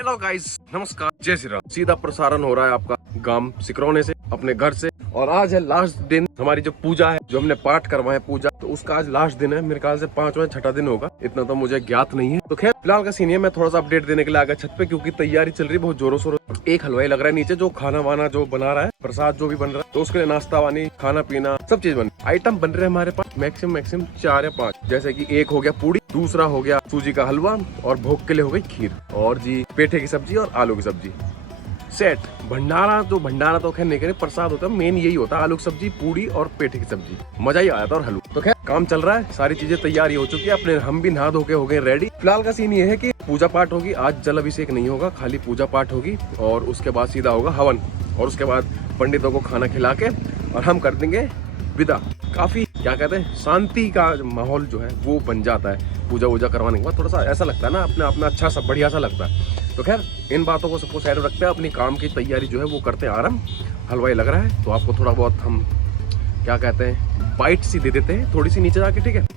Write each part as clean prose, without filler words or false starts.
Hello guys, नमस्कार, जय श्री राम। सीधा प्रसारण हो रहा है आपका गांव सिकरौने से, अपने घर से। और आज है लास्ट दिन हमारी जो पूजा है, जो हमने पाठ करवाए पूजा, तो उसका आज लास्ट दिन है। मेरे ख्याल से 5वां 6ठा दिन होगा, इतना तो मुझे ज्ञात नहीं है। तो खैर फिलहाल का सीन है, मैं थोड़ा सा अपडेट देने के लिए आ गया छत पे, क्योंकि तैयारी चल रही है बहुत जोरों शोरों। एक हलवाई लग रहा है नीचे, जो खाना वाना जो बना रहा है, प्रसाद जो भी बन रहा है, तो उसके लिए नाश्ता वानी, खाना पीना सब चीज बन आइटम बन रहे हैं हमारे पास। मैक्सिमम 4 या 5, जैसे कि एक हो गया पूड़ी, दूसरा हो गया सूजी का हलवा, और भोग के लिए हो गई खीर, और जी पेठे की सब्जी और आलू की सब्जी सेट। भंडारा तो खैर नहीं करे, प्रसाद होता है, मेन यही होता है, आलू की सब्जी, पूड़ी और पेठे की सब्जी। मजा ही आया था। और हलवा तो खैर काम चल रहा है, सारी चीजें तैयारी हो चुकी है अपने, हम भी नहा धो के हो गए रेडी। फिलहाल का सीन ये है कि पूजा पाठ होगी आज, जल अभिषेक नहीं होगा, खाली पूजा पाठ होगी, और उसके बाद सीधा होगा हवन, और उसके बाद पंडितों को खाना खिला के और हम कर देंगे विदा। काफी क्या कहते हैं, शांति का माहौल जो है वो बन जाता है पूजा वूजा करवाने के बाद। थोड़ा सा ऐसा लगता है ना, अपने आप में अच्छा सा बढ़िया सा लगता है। तो खैर इन बातों को सबको साइड रखते हैं, अपनी काम की तैयारी जो है वो करते हैं आराम। हलवाई लग रहा है, तो आपको थोड़ा बहुत हम क्या कहते हैं बाइट सी दे देते हैं, थोड़ी सी नीचे जाके, ठीक है।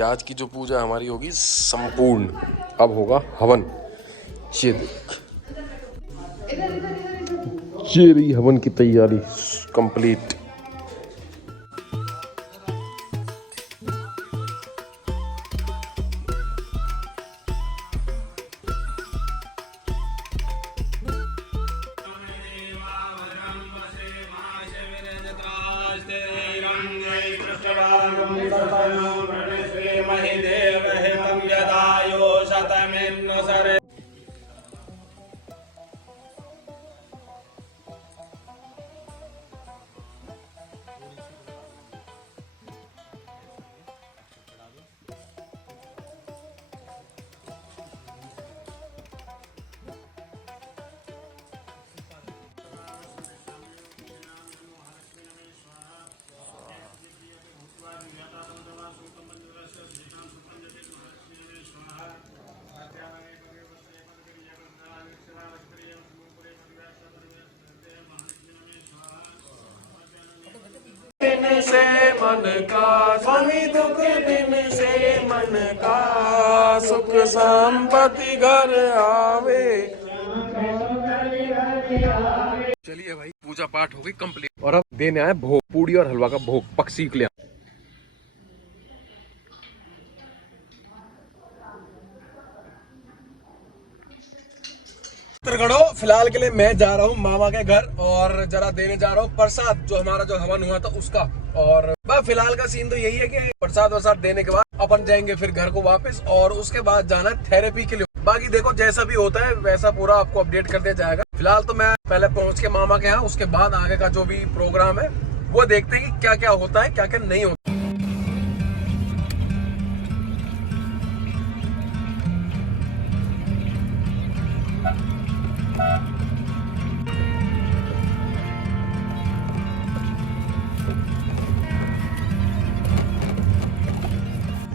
आज की जो पूजा हमारी होगी संपूर्ण, अब होगा हवन। ये रही हवन की तैयारी कंप्लीट। दिन से मन का स्वामी, दुख दिन से मन का सुख संपत्ति घर आवे। चलिए भाई, पूजा पाठ हो गई कंप्लीट, और अब देने आए भोग, पूड़ी और हलवा का भोग पक सीख लिया। फिलहाल के लिए मैं जा रहा हूँ मामा के घर, और जरा देने जा रहा हूँ प्रसाद, जो हमारा जो हवन हुआ था उसका। और बस फिलहाल का सीन तो यही है कि प्रसाद वरसाद देने के बाद अपन जाएंगे फिर घर को वापस, और उसके बाद जाना है थेरेपी के लिए। बाकी देखो जैसा भी होता है वैसा पूरा आपको अपडेट कर दिया जाएगा। फिलहाल तो मैं पहले पहुंच के मामा के यहाँ, उसके बाद आगे का जो भी प्रोग्राम है वो देखते हैं कि क्या क्या होता है, क्या क्या नहीं होता।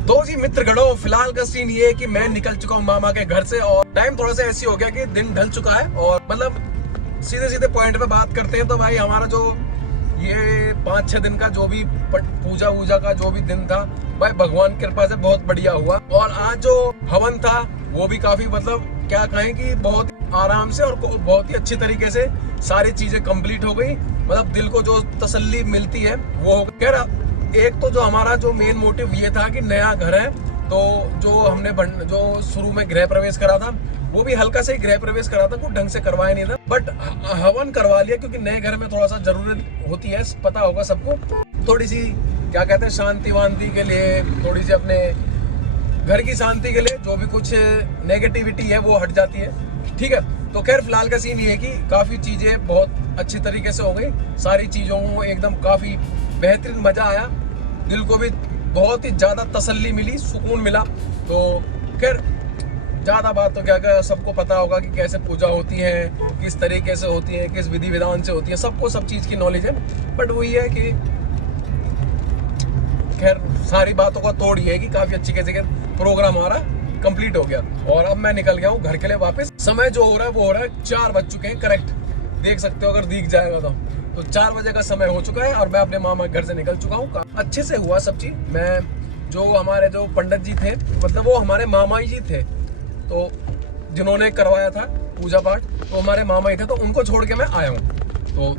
तो जी मित्रगणों, फिलहाल का सीन ये है कि मैं निकल चुका हूँ मामा के घर से, और टाइम थोड़ा सा ऐसी हो गया कि दिन ढल चुका है। और मतलब सीधे पॉइंट पे बात करते हैं तो भाई, हमारा जो ये 5-6 दिन का जो भी पूजा वूजा का जो भी दिन था भाई, भगवान की कृपा से बहुत बढ़िया हुआ। और आज जो हवन था वो भी काफी मतलब क्या कहें कि बहुत आराम से और बहुत ही अच्छी तरीके से सारी चीजें कंप्लीट हो गई। मतलब दिल को जो तसल्ली मिलती है वो हो गई। एक तो जो हमारा जो मेन मोटिव ये था कि नया घर है, तो जो हमने जो शुरू में गृह प्रवेश करा था वो भी हल्का से गृह प्रवेश करा था, कुछ ढंग से करवाया नहीं था, बट हवन करवा लिया, क्योंकि नए घर में थोड़ा सा जरूरत होती है, पता होगा सबको, थोड़ी सी क्या कहते हैं शांति वांति के लिए, थोड़ी सी अपने घर की शांति के लिए जो भी कुछ नेगेटिविटी है वो हट जाती है, ठीक है। तो खैर फिलहाल का सीन ये है कि काफी चीजें बहुत अच्छी तरीके से हो गई, सारी चीजों को एकदम काफी बेहतरीन मजा आया, दिल को भी बहुत ही ज्यादा तसल्ली मिली, सुकून मिला। तो खैर ज़्यादा बात तो क्या क्या सबको पता होगा कि कैसे पूजा होती है, किस तरीके से होती है, किस विधि विधान से होती है, सबको सब चीज़ की नॉलेज है। बट वही है कि खैर सारी बातों का तोड़ ये है कि काफ़ी अच्छी कैसे प्रोग्राम हमारा कंप्लीट हो गया और अब मैं निकल गया हूँ घर के लिए वापस। समय जो हो रहा है वो हो रहा है 4 बज चुके हैं करेक्ट, देख सकते हो अगर दिख जाएगा तो 4 बजे का समय हो चुका है और मैं अपने मामा के घर से निकल चुका हूँ। अच्छे से हुआ सब चीज़। मैं जो हमारे जो पंडित जी थे, मतलब वो हमारे मामा ही जी थे, तो जिन्होंने करवाया था पूजा पाठ, तो हमारे मामा ही थे, तो उनको छोड़ के मैं आया हूँ। तो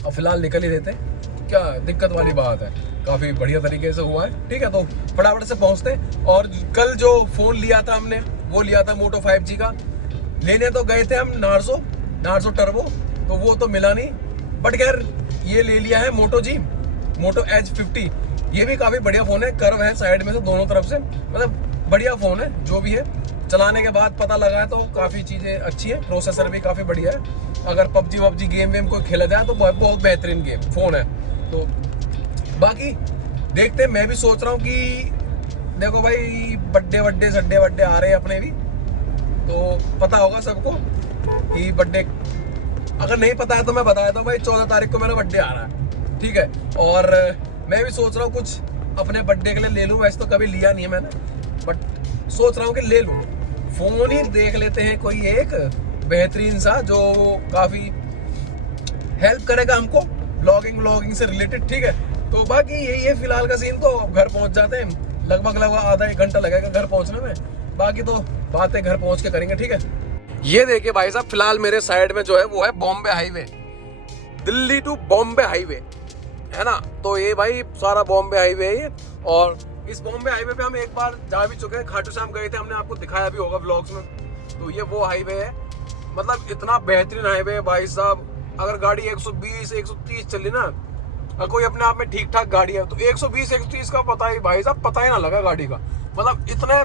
अब फिलहाल निकल ही देते, क्या दिक्कत वाली बात है, काफ़ी बढ़िया तरीके से हुआ है। ठीक है, तो फटाफट से पहुँचते। और कल जो फ़ोन लिया था हमने, वो लिया था मोटो 5G का। लेने तो गए थे हम नार्जो टर्बो, तो वो तो मिला नहीं। बट खैर ये ले लिया है मोटो एज 50। ये भी काफ़ी बढ़िया फ़ोन है, कर्व है साइड में से दोनों तरफ से, मतलब बढ़िया फ़ोन है। जो भी है चलाने के बाद पता लगा है तो काफ़ी चीज़ें अच्छी है, प्रोसेसर भी काफ़ी बढ़िया है। अगर पबजी गेम वेम कोई खेला जाए तो बहुत बेहतरीन गेम फ़ोन है। तो बाकी देखते, मैं भी सोच रहा हूँ कि देखो भाई बर्थडे सड्डे आ रहे हैं अपने भी, तो पता होगा सबको कि बर्थडे, अगर नहीं पता है तो मैं बता देता हूँ भाई 14 तारीख को मेरा बर्थडे आ रहा है। ठीक है, और मैं भी सोच रहा हूँ कुछ अपने बर्थडे के लिए ले लूँ। वैसे तो कभी लिया नहीं है मैंने, बट सोच रहा हूँ कि ले लूँ। फ़ोन ही देख लेते हैं कोई एक बेहतरीन सा जो काफ़ी हेल्प करेगा हमको ब्लॉगिंग से रिलेटेड। ठीक है, तो बाकी यही है फिलहाल का सीन। तो घर पहुँच जाते हैं, लगभग आधा 1 घंटा लगेगा घर पहुँचने में। बाकी तो बातें घर पहुँच के करेंगे। ठीक है, ये देखिए भाई साहब, फिलहाल मेरे साइड में जो है वो है Bombay highway, Delhi to Bombay highway है ना। तो ये भाई सारा बॉम्बे हाईवे है ये। और इस बॉम्बे हाईवे पे हम एक बार जा भी चुके हैं, खाटू श्याम गए थे, हमने आपको दिखाया भी होगा व्लॉग्स में। तो ये वो हाईवे है, मतलब इतना बेहतरीन हाईवे है भाई साहब। अगर गाड़ी 120 130 चली ना, अगर कोई अपने आप में ठीक ठाक गाड़ी है तो 120 130 का पता ही भाई साहब, पता ही ना लगा गाड़ी का। मतलब इतने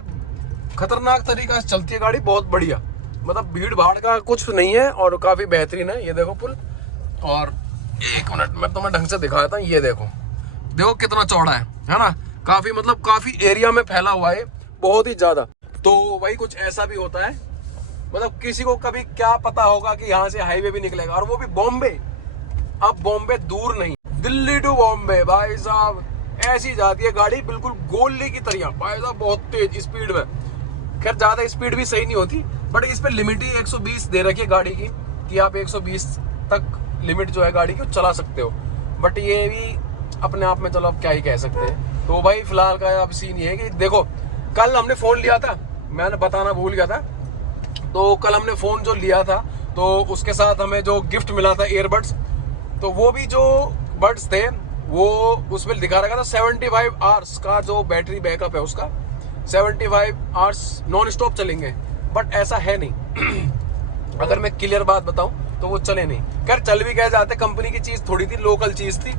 खतरनाक तरीका से चलती है गाड़ी, बहुत बढ़िया। मतलब भीड़ भाड़ का कुछ नहीं है और काफी बेहतरीन है। ये देखो पुल, और 1 मिनट में तुम्हें ढंग से दिखाता हूँ। ये देखो कितना चौड़ा है ना। काफी मतलब काफी एरिया में फैला हुआ है, बहुत ही ज्यादा। तो वही कुछ ऐसा भी होता है, मतलब किसी को कभी क्या पता होगा कि यहाँ से हाईवे भी निकलेगा, और वो भी बॉम्बे। अब बॉम्बे दूर नहीं, दिल्ली टू बॉम्बे भाई साहब ऐसी जाती है गाड़ी, बिल्कुल गोली की तरह भाई साहब, बहुत तेज स्पीड में। खैर ज्यादा स्पीड भी सही नहीं होती, बट इस पे लिमिट ही 120 दे रखी है गाड़ी की, कि आप 120 तक लिमिट जो है गाड़ी की चला सकते हो। बट ये भी अपने आप में चलो अब क्या ही कह सकते हैं। तो भाई फिलहाल का अब सीन ये है कि देखो, कल हमने फोन लिया था, मैंने बताना भूल गया था। तो कल हमने फोन जो लिया था, तो उसके साथ हमें जो गिफ्ट मिला था ईयरबड्स, तो वो भी जो बड्स थे वो उसमें दिखा रखा था 75 आवर्स का जो बैटरी बैकअप है उसका, 75 आवर्स नॉन स्टॉप चलेंगे। बट ऐसा है नहीं अगर मैं क्लियर बात बताऊं तो वो चले नहीं। खैर चल भी कह जाते, कंपनी की चीज थोड़ी थी, लोकल चीज थी,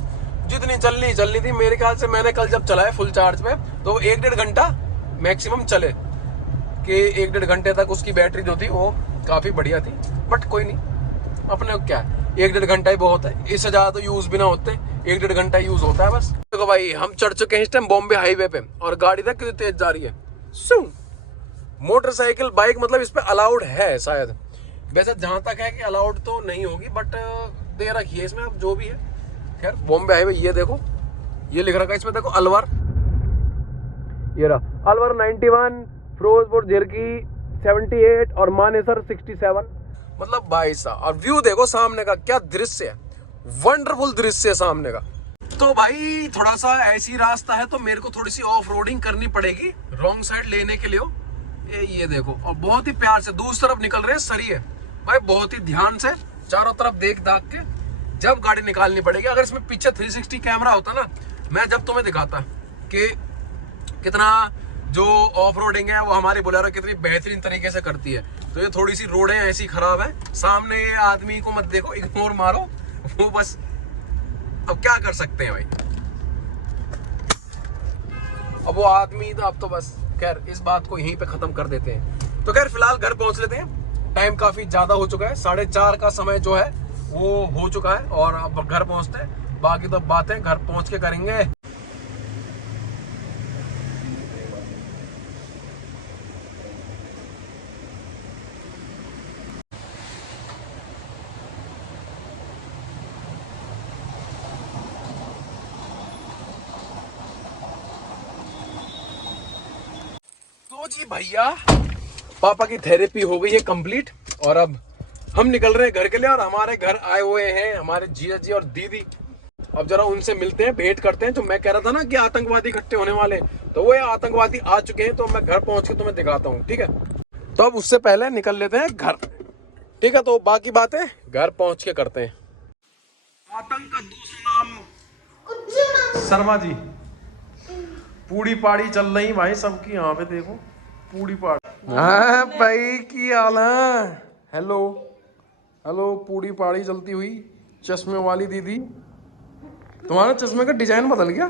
जितनी चलनी थी। मेरे ख्याल से मैंने कल जब चलाया फुल चार्ज पे तो 1-1.5 घंटा मैक्सिमम चले, कि 1-1.5 घंटे तक उसकी बैटरी जो थी वो काफी बढ़िया थी। बट कोई नहीं, अपने क्या 1-1.5 घंटा ही बहुत है, इससे ज्यादा तो यूज भी ना होते, 1-1.5 घंटा यूज होता है बस। देखो भाई हम चढ़ चुके हैं इस टाइम बॉम्बे हाईवे पे, और गाड़ी तक कितनी तेज जा रही है। मोटरसाइकिल बाइक मतलब इस पे अलाउड है शायद, वैसे जहां तक है कि अलाउड तो नहीं होगी, बट दे रखी है इसमें, अब जो भी है। खैर बॉम्बे हाईवे ये देखो, ये लिख रखा है इसमें, देखो अलवर, ये रहा अलवर 91, फिरोजपुर झिरकी 78 और मानेसर 67। मतलब भाई साहब, और व्यू देखो सामने का, क्या दृश्य है, वंडरफुल दृश्य है सामने का। तो भाई थोड़ा सा ऐसी रास्ता है तो मेरे को थोड़ी सी ऑफ रोडिंग करनी पड़ेगी रॉन्ग साइड लेने के लिए। ये देखो, और बहुत ही प्यार से दूसरी तरफ निकल रहे हैं सरिये भाई, बहुत ही ध्यान से चारों तरफ देख दाख के जब गाड़ी निकालनी पड़ेगी। अगर इसमें पीछे 360 कैमरा होता ना, मैं जब तुम्हें दिखाता कि कितना जो ऑफ रोडिंग है वो हमारी बोलेरो कितनी बेहतरीन तरीके से करती है। तो ये थोड़ी सी रोडें ऐसी खराब है, सामने ये आदमी को मत देखो, इग्नोर मारो, वो बस अब क्या कर सकते हैं भाई, अब वो आदमी तो अब तो बस। खैर इस बात को यहीं पे खत्म कर देते हैं। तो खैर फिलहाल घर पहुंच लेते हैं, टाइम काफी ज्यादा हो चुका है, 4:30 का समय जो है वो हो चुका है, और अब घर पहुंचते हैं, बाकी तो बातें घर पहुंच के करेंगे। जी भैया, पापा की थेरेपी हो गई है कंप्लीट और अब हम निकल रहे हैं घर के लिए। और हमारे घर आए हुए हैं हमारे जीजा जी और दीदी। अब जरा उनसे मिलते हैं, भेंट करते हैं। जो मैं कह रहा था ना कि आतंकवादी इकट्ठे होने वाले, तो वो आतंकवादी आ चुके हैं। तो मैं घर पहुंच के तुम्हें दिखाता हूँ, ठीक है? तो अब उससे पहले निकल लेते हैं घर, ठीक है? तो बाकी बातें घर पहुंच के करते हैं। आतंक का दूसरा नाम शर्मा जी। पूड़ी पाड़ी चल रही भाई सबकी यहाँ पे, देखो पूड़ी पाड़ी। हाँ भाई की हाल है? हेलो हेलो, पूड़ी पाड़ी चलती हुई चश्मे वाली दीदी। तुम्हारा चश्मे का डिजाइन बदल गया।